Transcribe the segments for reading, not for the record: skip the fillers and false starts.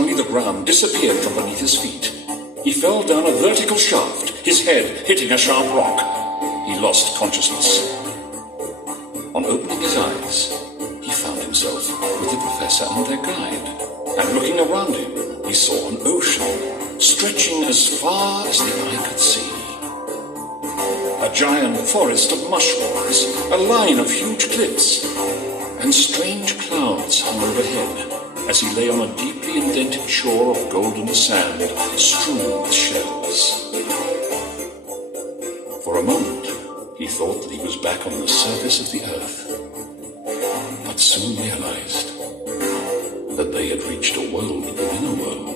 Suddenly the ground disappeared from beneath his feet. He fell down a vertical shaft, his head hitting a sharp rock. He lost consciousness. On opening his eyes, he found himself with the professor and their guide. And looking around him, he saw an ocean stretching as far as the eye could see. A giant forest of mushrooms, a line of huge cliffs, and strange clouds hung overhead as he lay on a deeply indented shore of golden sand strewn with shells. For a moment, he thought that he was back on the surface of the earth, but soon realized that they had reached a world within a world.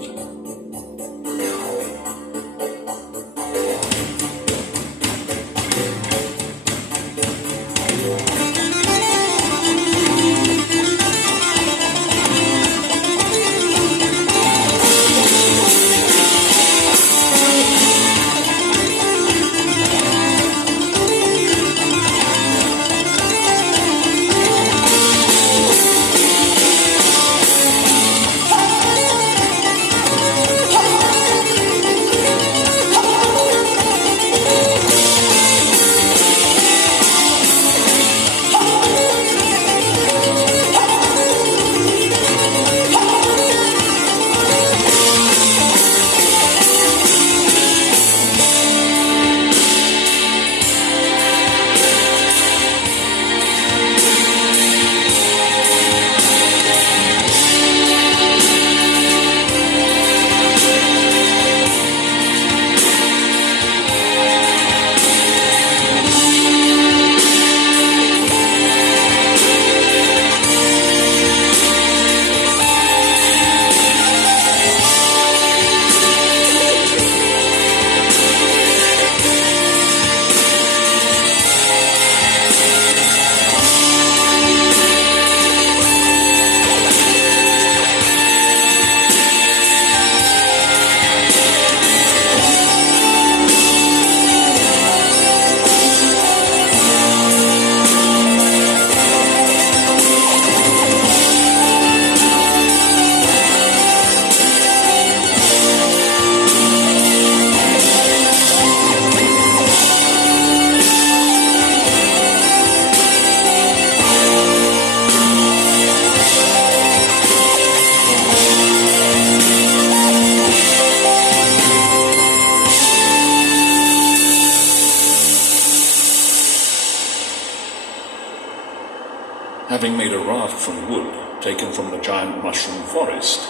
Having made a raft from wood taken from the giant mushroom forest,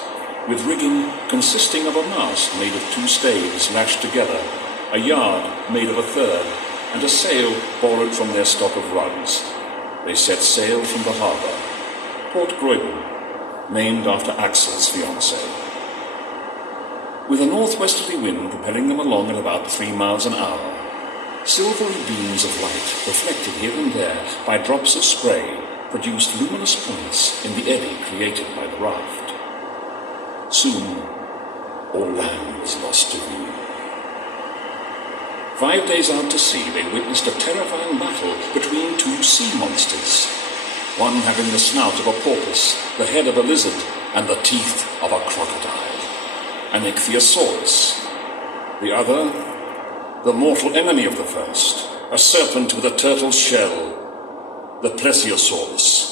with rigging consisting of a mast made of 2 staves lashed together, a yard made of a third, and a sail borrowed from their stock of rugs, they set sail from the harbour, Port Brighton, named after Axel's fiancée. With a northwesterly wind propelling them along at about 3 miles an hour, silvery beams of light, reflected here and there by drops of spray, produced luminous points in the eddy created by the raft. Soon, all land was lost to view. 5 days out to sea, they witnessed a terrifying battle between 2 sea monsters, one having the snout of a porpoise, the head of a lizard, and the teeth of a crocodile, an ichthyosaurus. The other, the mortal enemy of the first, a serpent with a turtle's shell, the plesiosaurus.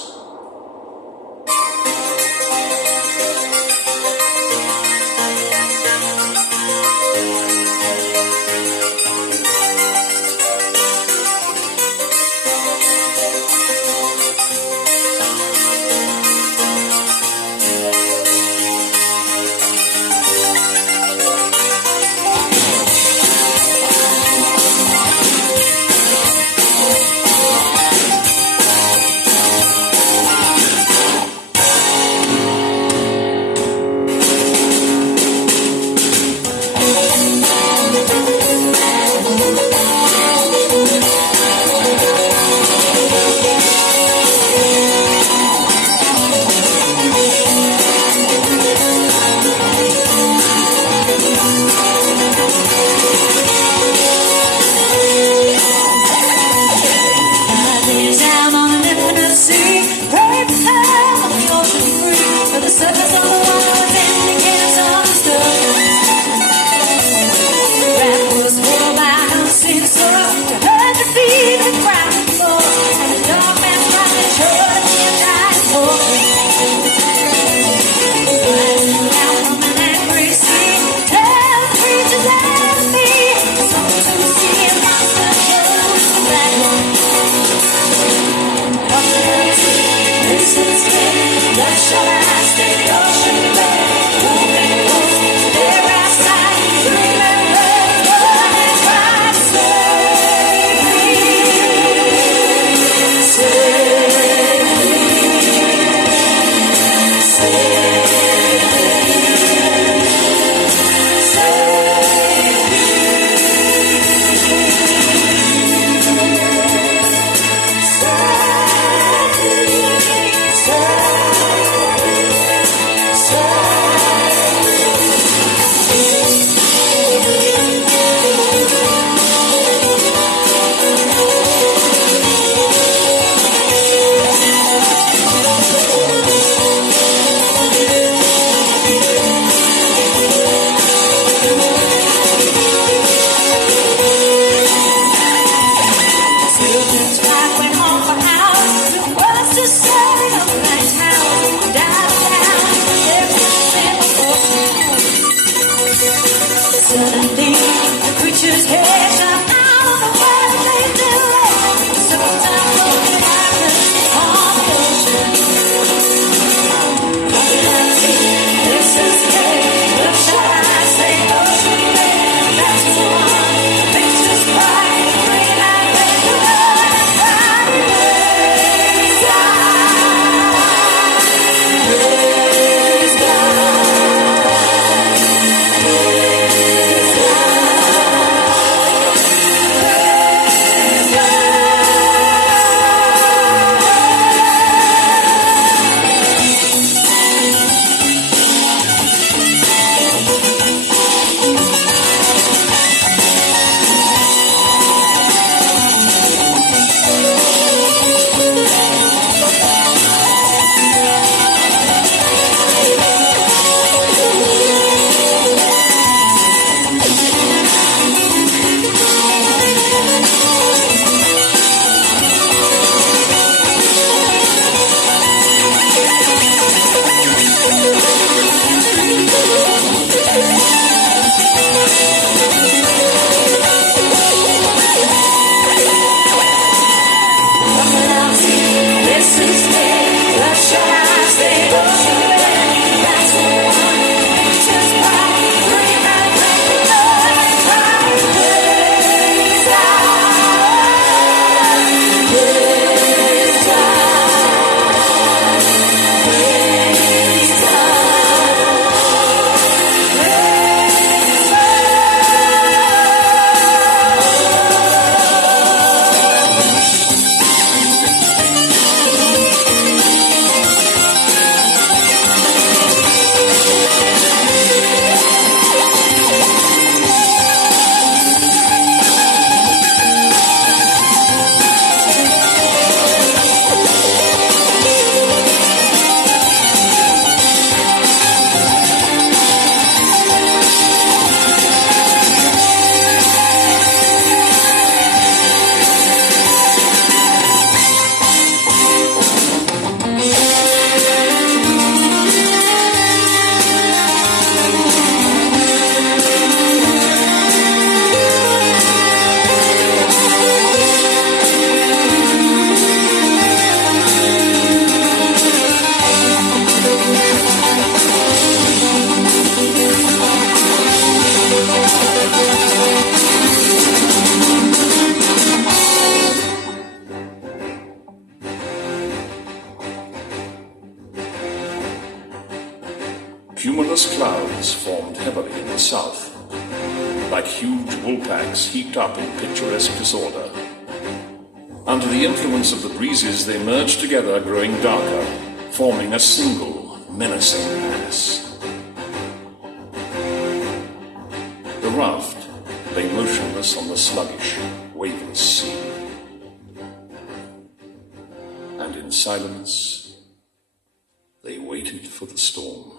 formed heavily in the south, like huge woolpacks heaped up in picturesque disorder. Under the influence of the breezes, they merged together, growing darker, forming a single, menacing mass. The raft lay motionless on the sluggish, waveless sea. And in silence, they waited for the storm.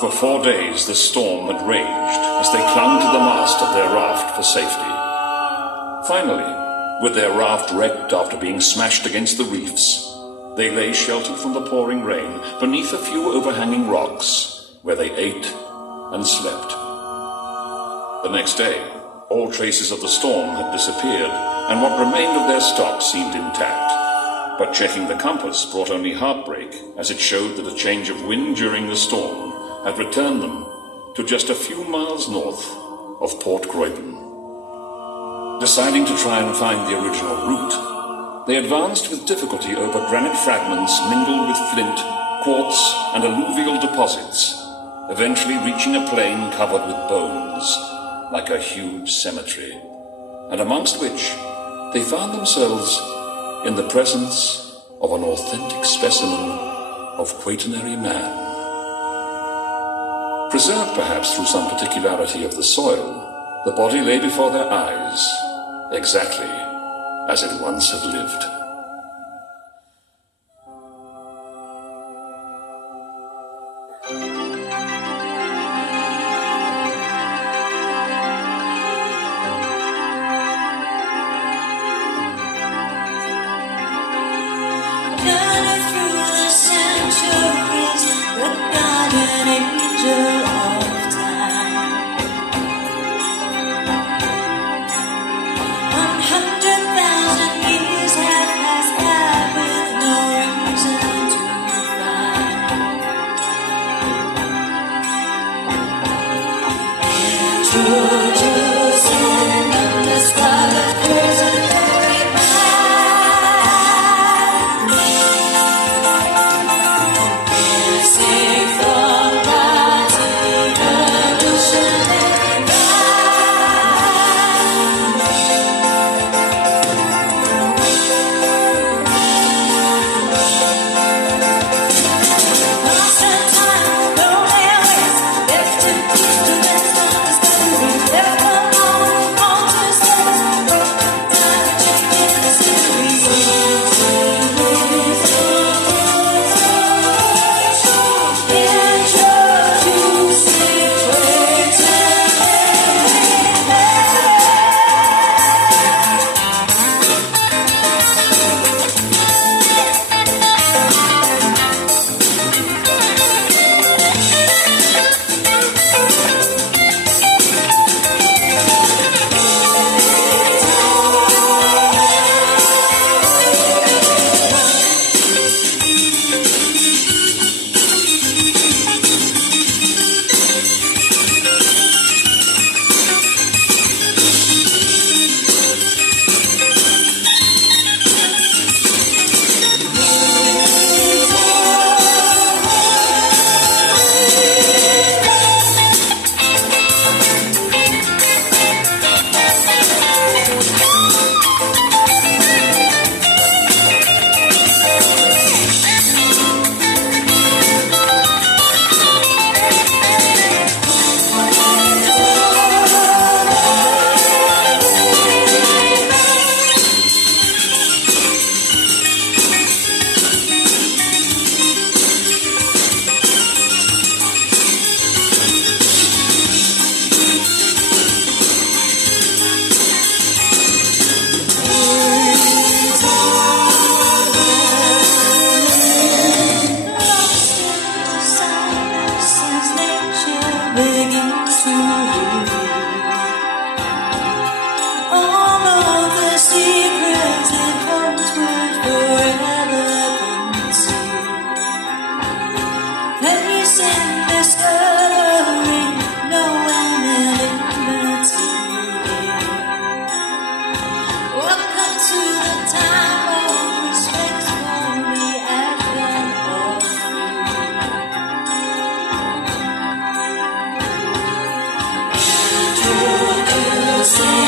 For 4 days the storm had raged as they clung to the mast of their raft for safety. Finally, with their raft wrecked after being smashed against the reefs, they lay sheltered from the pouring rain beneath a few overhanging rocks, where they ate and slept. The next day, all traces of the storm had disappeared, and what remained of their stock seemed intact. But checking the compass brought only heartbreak, as it showed that a change of wind during the storm had returned them to just a few miles north of Port Croydon. Deciding to try and find the original route, they advanced with difficulty over granite fragments mingled with flint, quartz, and alluvial deposits, eventually reaching a plain covered with bones, like a huge cemetery, and amongst which they found themselves in the presence of an authentic specimen of quaternary man. Preserved perhaps through some particularity of the soil, the body lay before their eyes, exactly as it once had lived. Never soul.